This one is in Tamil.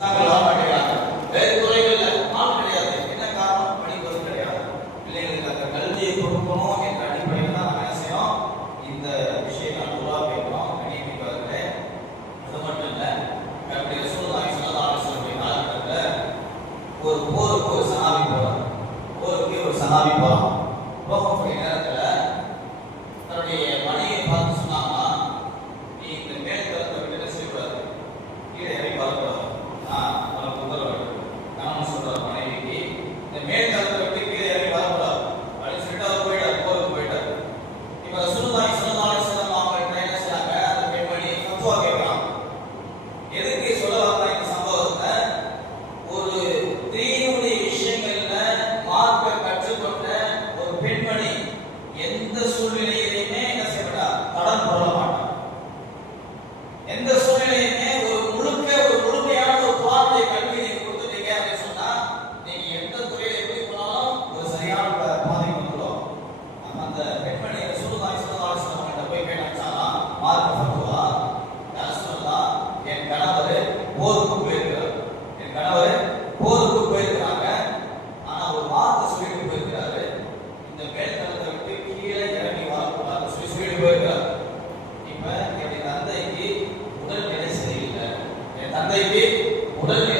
வேறு துறைகள்ல ஆள் கிடையாது. என்ன காரணம்? படிப்பது கிடையாது. பிள்ளைகளுக்கு அந்த கல்வியை கொடுக்கணும் என்ற அடிப்படையில் தான் நம்ம என்ன செய்யணும், இந்த விஷயங்களை உருவாக்கிக்கிறோம். கணிப்பிப்பார்களே, அது மட்டும் இல்ல, அப்படி ரசூலுல்லாஹி ஸல்லல்லாஹு அலைஹி வஸல்லம் காலகட்டத்துல ஒரு போருக்கு ஒரு சஹாபி போறார். போருக்கு ஒரு சஹாபி போறான். போகக்கூடிய நேரத்துல தன்னுடைய மனைவியை பார்த்து சொன்னாங்கன்னா, நீ இந்த மேல் தரத்தை விட்டு என்ன செய்யக்கூடாது, கீழே இறங்கி வரக்கூடாது. உனக்கு உத்தரவு கணவன் சொல்றார் மனைவிக்கு, இந்த மேல் தரத்தை விட்டு கீழே இறங்கி வரக்கூடாது அப்படின்னு சொல்லிட்டு அவர் போயிட்டார், போருக்கு போயிட்டார். இப்ப ரசூலுல்லாஹி ஸல்லல்லாஹு அலைஹி வஸல்லம் அவங்க என்ன செய்றாங்க, அந்த பெண்மணி ஃபத்வா கேட்கறாங்க. எதுக்கு சொல்ல வர்றாங்க இந்த சம்பவத்தை? ஒரு தீனுடைய விஷயங்கள்ல மார்க்க கற்றுக்கொண்ட ஒரு பெண்மணி எந்த சூழ்நிலையிலுமே என்ன செய்யறா, கடன் போட மாட்டான். எந்த சூழ்நிலையுமே ஒரு முழுமையான ஒரு குர்ஆனுடைய கல்வியை நீங்க கொடுத்துட்டீங்க அப்படின்னு சொன்னா, நீங்க எந்த துறையில எப்படி போனாலும் ஒரு சரியான பாதைக்கு வந்துடும். அந்த பெண்மணி ரசூலுல்லாஹி ஸல்லல்லாஹு அலைஹி வஸல்லம் கிட்ட போய் கேட்டாங்களா, மார்க்க ஃபத்வா, யா ரசூலல்லாஹ், என் கணவர் போருக்கு போயிருக்கிறார். என் கணவர் போருக்கு போயிருக்கிறாங்க. ஆனா ஒரு வார்த்தை சொல்லிட்டு போயிருக்கிறாரு, இந்த மேல் தளத்தை விட்டு கீழே இறங்கி வரக்கூடாது சொல்லிட்டு போயிருக்கிறார். இப்ப என்னுடைய தந்தைக்கு உடல்நிலை சரியில்லை. என் தந்தைக்கு உடல்நிலை